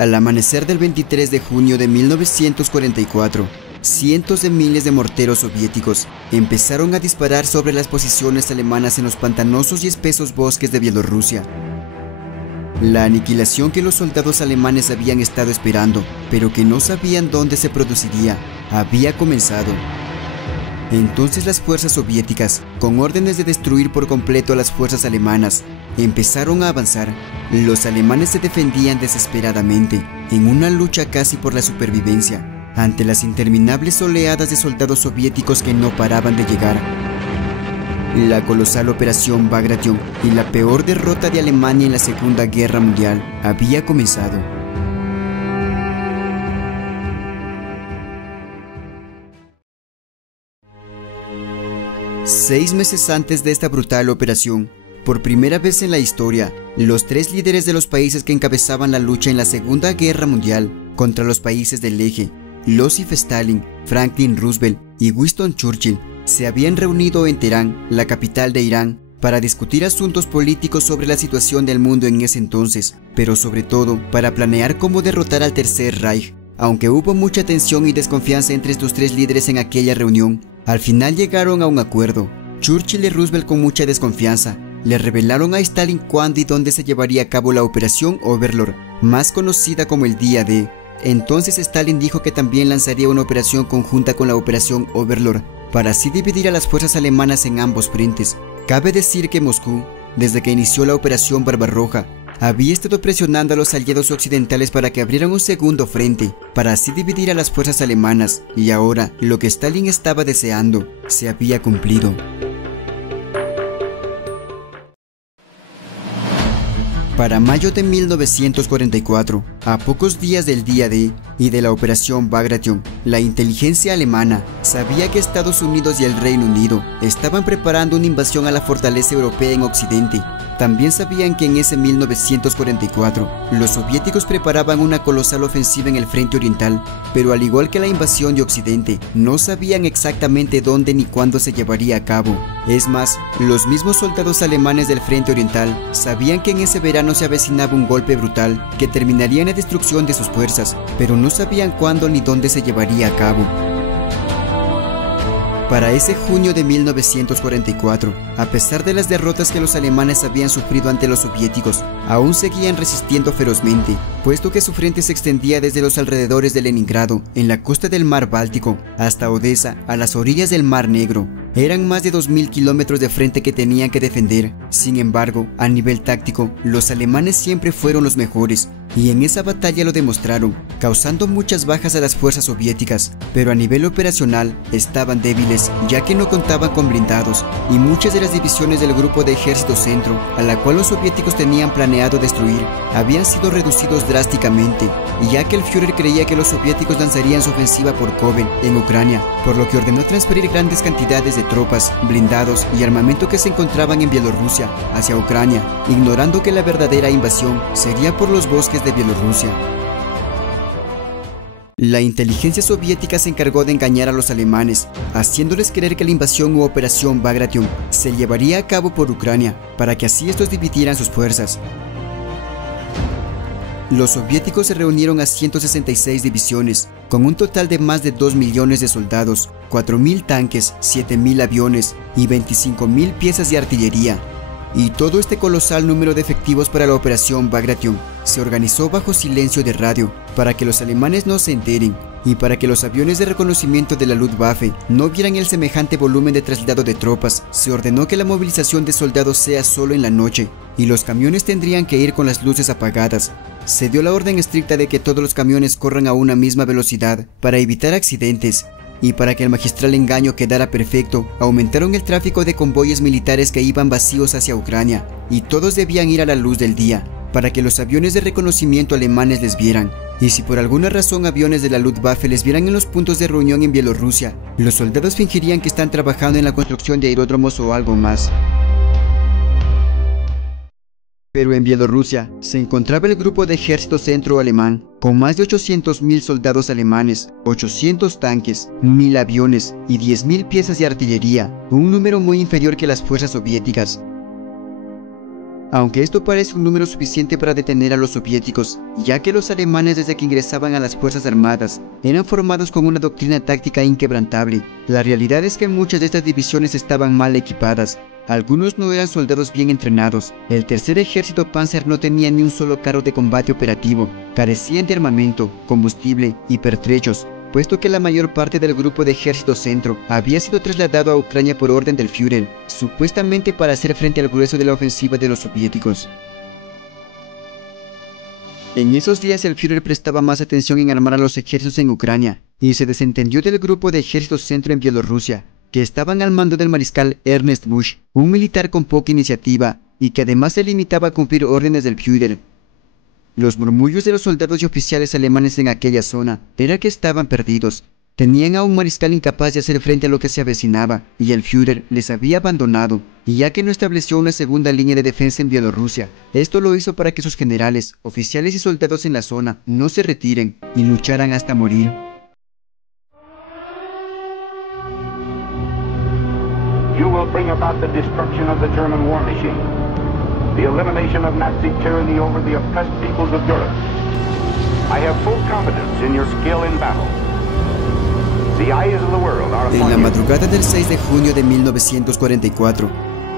Al amanecer del 23 de junio de 1944, cientos de miles de morteros soviéticos empezaron a disparar sobre las posiciones alemanas en los pantanosos y espesos bosques de Bielorrusia. La aniquilación que los soldados alemanes habían estado esperando, pero que no sabían dónde se produciría, había comenzado. Entonces las fuerzas soviéticas, con órdenes de destruir por completo a las fuerzas alemanas, empezaron a avanzar. Los alemanes se defendían desesperadamente, en una lucha casi por la supervivencia, ante las interminables oleadas de soldados soviéticos que no paraban de llegar. La colosal Operación Bagration y la peor derrota de Alemania en la Segunda Guerra Mundial había comenzado. Seis meses antes de esta brutal operación, por primera vez en la historia, los tres líderes de los países que encabezaban la lucha en la Segunda Guerra Mundial contra los países del eje, Joseph Stalin, Franklin Roosevelt y Winston Churchill, se habían reunido en Teherán, la capital de Irán, para discutir asuntos políticos sobre la situación del mundo en ese entonces, pero sobre todo para planear cómo derrotar al Tercer Reich. Aunque hubo mucha tensión y desconfianza entre estos tres líderes en aquella reunión, al final llegaron a un acuerdo. Churchill y Roosevelt, con mucha desconfianza, le revelaron a Stalin cuándo y dónde se llevaría a cabo la Operación Overlord, más conocida como el Día D. Entonces Stalin dijo que también lanzaría una operación conjunta con la Operación Overlord, para así dividir a las fuerzas alemanas en ambos frentes. Cabe decir que Moscú, desde que inició la Operación Barbarroja, había estado presionando a los aliados occidentales para que abrieran un segundo frente, para así dividir a las fuerzas alemanas, y ahora lo que Stalin estaba deseando se había cumplido. Para mayo de 1944, a pocos días del Día D y de la Operación Bagration, la inteligencia alemana sabía que Estados Unidos y el Reino Unido estaban preparando una invasión a la fortaleza europea en Occidente. También sabían que en ese 1944, los soviéticos preparaban una colosal ofensiva en el frente oriental, pero al igual que la invasión de Occidente, no sabían exactamente dónde ni cuándo se llevaría a cabo. Es más, los mismos soldados alemanes del frente oriental sabían que en ese verano se avecinaba un golpe brutal que terminaría en la destrucción de sus fuerzas, pero no sabían cuándo ni dónde se llevaría a cabo. Para ese junio de 1944, a pesar de las derrotas que los alemanes habían sufrido ante los soviéticos, aún seguían resistiendo ferozmente, puesto que su frente se extendía desde los alrededores de Leningrado, en la costa del mar Báltico, hasta Odessa, a las orillas del mar Negro. Eran más de 2000 kilómetros de frente que tenían que defender. Sin embargo, a nivel táctico, los alemanes siempre fueron los mejores, y en esa batalla lo demostraron, causando muchas bajas a las fuerzas soviéticas, pero a nivel operacional estaban débiles, ya que no contaban con blindados, y muchas de las divisiones del Grupo de Ejército Centro, a la cual los soviéticos tenían planeado destruir, habían sido reducidos drásticamente, ya que el Führer creía que los soviéticos lanzarían su ofensiva por Kovel, en Ucrania, por lo que ordenó transferir grandes cantidades de tropas, blindados y armamento que se encontraban en Bielorrusia hacia Ucrania, ignorando que la verdadera invasión sería por los bosques de Bielorrusia. La inteligencia soviética se encargó de engañar a los alemanes, haciéndoles creer que la invasión u Operación Bagration se llevaría a cabo por Ucrania, para que así estos dividieran sus fuerzas. Los soviéticos se reunieron a 166 divisiones, con un total de más de 2 millones de soldados, 4000 tanques, 7000 aviones y 25.000 piezas de artillería. Y todo este colosal número de efectivos para la Operación Bagration se organizó bajo silencio de radio, para que los alemanes no se enteren, y para que los aviones de reconocimiento de la Luftwaffe no vieran el semejante volumen de traslado de tropas. Se ordenó que la movilización de soldados sea solo en la noche, y los camiones tendrían que ir con las luces apagadas. Se dio la orden estricta de que todos los camiones corran a una misma velocidad para evitar accidentes, y para que el magistral engaño quedara perfecto, aumentaron el tráfico de convoyes militares que iban vacíos hacia Ucrania, y todos debían ir a la luz del día, para que los aviones de reconocimiento alemanes les vieran. Y si por alguna razón aviones de la Luftwaffe les vieran en los puntos de reunión en Bielorrusia, los soldados fingirían que están trabajando en la construcción de aeródromos o algo más. Pero en Bielorrusia se encontraba el Grupo de Ejército Centro alemán, con más de 800.000 soldados alemanes, 800 tanques, 1000 aviones y 10.000 piezas de artillería, un número muy inferior que las fuerzas soviéticas. Aunque esto parece un número suficiente para detener a los soviéticos, ya que los alemanes desde que ingresaban a las fuerzas armadas eran formados con una doctrina táctica inquebrantable, la realidad es que muchas de estas divisiones estaban mal equipadas. Algunos no eran soldados bien entrenados, el tercer ejército Panzer no tenía ni un solo carro de combate operativo, carecían de armamento, combustible y pertrechos, puesto que la mayor parte del grupo de ejército centro había sido trasladado a Ucrania por orden del Führer, supuestamente para hacer frente al grueso de la ofensiva de los soviéticos. En esos días el Führer prestaba más atención en armar a los ejércitos en Ucrania, y se desentendió del grupo de ejército centro en Bielorrusia, que estaban al mando del mariscal Ernst Busch, un militar con poca iniciativa, y que además se limitaba a cumplir órdenes del Führer. Los murmullos de los soldados y oficiales alemanes en aquella zona era que estaban perdidos. Tenían a un mariscal incapaz de hacer frente a lo que se avecinaba, y el Führer les había abandonado, y ya que no estableció una segunda línea de defensa en Bielorrusia, esto lo hizo para que sus generales, oficiales y soldados en la zona no se retiren y lucharan hasta morir. You will bring about the destruction of the German war machine, the elimination of Nazi tyranny over the oppressed peoples of Europe. I have full confidence in your skill in battle. The eyes of the world are upon you. En la madrugada del 6 de junio de 1944,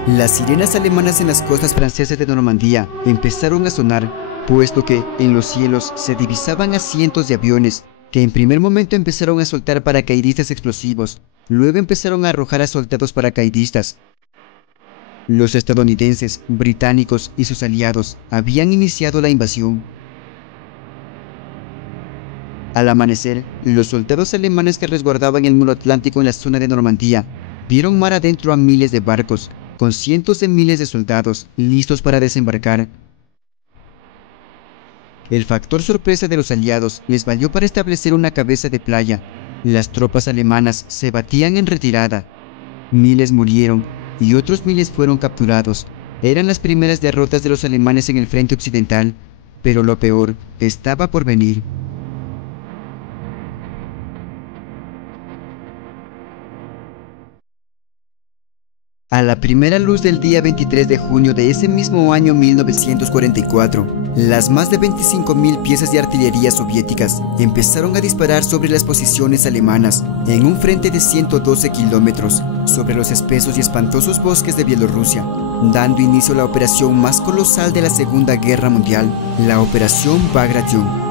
las sirenas alemanas en las costas francesas de Normandía empezaron a sonar, puesto que en los cielos se divisaban a cientos de aviones que en primer momento empezaron a soltar paracaidistas explosivos, luego empezaron a arrojar a soldados paracaidistas. Los estadounidenses, británicos y sus aliados habían iniciado la invasión. Al amanecer, los soldados alemanes que resguardaban el muro atlántico en la zona de Normandía vieron mar adentro a miles de barcos, con cientos de miles de soldados listos para desembarcar. El factor sorpresa de los aliados les valió para establecer una cabeza de playa. Las tropas alemanas se batían en retirada. Miles murieron y otros miles fueron capturados. Eran las primeras derrotas de los alemanes en el frente occidental, pero lo peor estaba por venir. A la primera luz del día 23 de junio de ese mismo año 1944, las más de 25.000 piezas de artillería soviéticas empezaron a disparar sobre las posiciones alemanas en un frente de 112 kilómetros sobre los espesos y espantosos bosques de Bielorrusia, dando inicio a la operación más colosal de la Segunda Guerra Mundial, la Operación Bagration.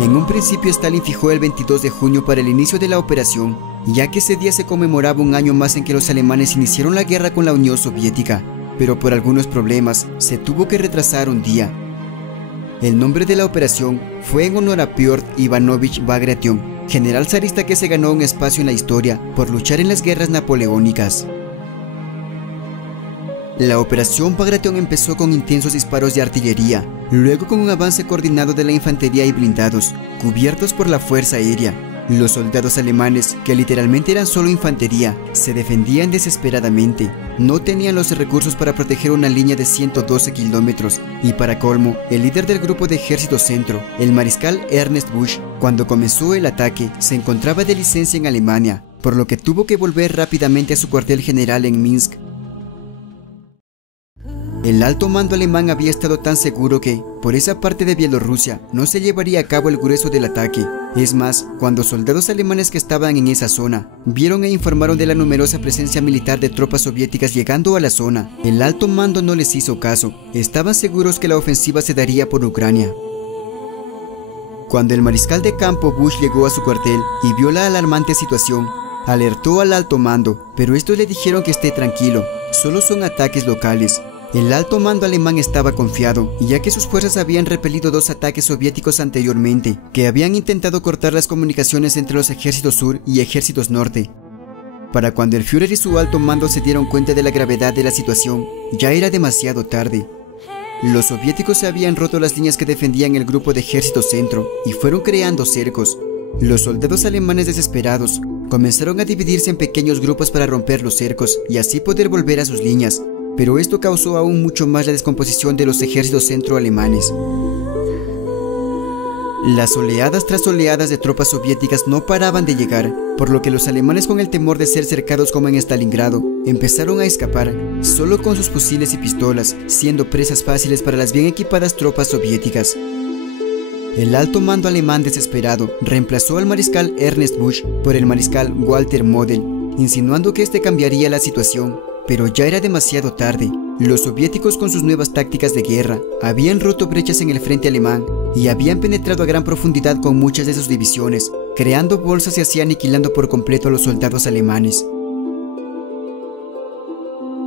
En un principio Stalin fijó el 22 de junio para el inicio de la operación, ya que ese día se conmemoraba un año más en que los alemanes iniciaron la guerra con la Unión Soviética, pero por algunos problemas se tuvo que retrasar un día. El nombre de la operación fue en honor a Piotr Ivanovich Bagration, general zarista que se ganó un espacio en la historia por luchar en las guerras napoleónicas. La operación Bagration empezó con intensos disparos de artillería, luego con un avance coordinado de la infantería y blindados, cubiertos por la fuerza aérea. Los soldados alemanes, que literalmente eran solo infantería, se defendían desesperadamente. No tenían los recursos para proteger una línea de 112 kilómetros, y para colmo, el líder del grupo de ejército centro, el mariscal Ernst Busch, cuando comenzó el ataque, se encontraba de licencia en Alemania, por lo que tuvo que volver rápidamente a su cuartel general en Minsk. El alto mando alemán había estado tan seguro que, por esa parte de Bielorrusia, no se llevaría a cabo el grueso del ataque. Es más, cuando soldados alemanes que estaban en esa zona vieron e informaron de la numerosa presencia militar de tropas soviéticas llegando a la zona, el alto mando no les hizo caso. Estaban seguros que la ofensiva se daría por Ucrania. Cuando el mariscal de campo Busch llegó a su cuartel y vio la alarmante situación, alertó al alto mando, pero estos le dijeron que esté tranquilo, solo son ataques locales. El alto mando alemán estaba confiado, ya que sus fuerzas habían repelido 2 ataques soviéticos anteriormente, que habían intentado cortar las comunicaciones entre los ejércitos sur y ejércitos norte. Para cuando el Führer y su alto mando se dieron cuenta de la gravedad de la situación, ya era demasiado tarde. Los soviéticos se habían roto las líneas que defendían el grupo de ejército centro y fueron creando cercos. Los soldados alemanes desesperados comenzaron a dividirse en pequeños grupos para romper los cercos y así poder volver a sus líneas. Pero esto causó aún mucho más la descomposición de los ejércitos centroalemanes. Las oleadas tras oleadas de tropas soviéticas no paraban de llegar, por lo que los alemanes, con el temor de ser cercados como en Stalingrado, empezaron a escapar solo con sus fusiles y pistolas, siendo presas fáciles para las bien equipadas tropas soviéticas. El alto mando alemán desesperado reemplazó al mariscal Ernst Busch por el mariscal Walter Model, insinuando que este cambiaría la situación, pero ya era demasiado tarde. Los soviéticos, con sus nuevas tácticas de guerra, habían roto brechas en el frente alemán y habían penetrado a gran profundidad con muchas de sus divisiones, creando bolsas y así aniquilando por completo a los soldados alemanes.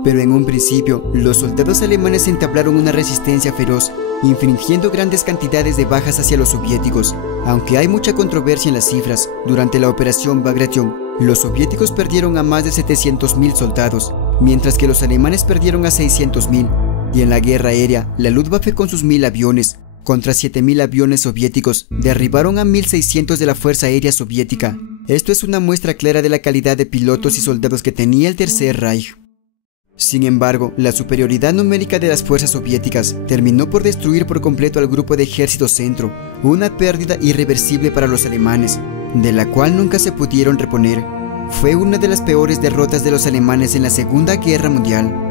Pero en un principio, los soldados alemanes entablaron una resistencia feroz, infringiendo grandes cantidades de bajas hacia los soviéticos. Aunque hay mucha controversia en las cifras, durante la operación Bagration, los soviéticos perdieron a más de 700.000 soldados, mientras que los alemanes perdieron a 600.000, y en la guerra aérea, la Luftwaffe con sus 1.000 aviones, contra 7.000 aviones soviéticos, derribaron a 1.600 de la Fuerza Aérea Soviética. Esto es una muestra clara de la calidad de pilotos y soldados que tenía el Tercer Reich. Sin embargo, la superioridad numérica de las fuerzas soviéticas terminó por destruir por completo al grupo de ejército centro, una pérdida irreversible para los alemanes, de la cual nunca se pudieron reponer. Fue una de las peores derrotas de los alemanes en la Segunda Guerra Mundial.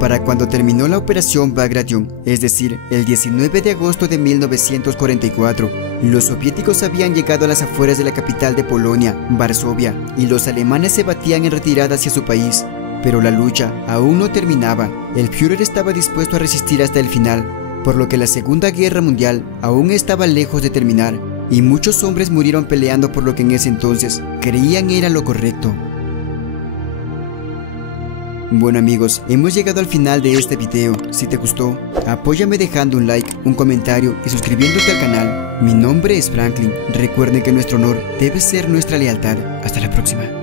Para cuando terminó la operación Bagration, es decir, el 19 de agosto de 1944, los soviéticos habían llegado a las afueras de la capital de Polonia, Varsovia, y los alemanes se batían en retirada hacia su país. Pero la lucha aún no terminaba. El Führer estaba dispuesto a resistir hasta el final, por lo que la Segunda Guerra Mundial aún estaba lejos de terminar, y muchos hombres murieron peleando por lo que en ese entonces creían era lo correcto. Bueno amigos, hemos llegado al final de este video. Si te gustó, apóyame dejando un like, un comentario y suscribiéndote al canal. Mi nombre es Franklin. Recuerden que nuestro honor debe ser nuestra lealtad. Hasta la próxima.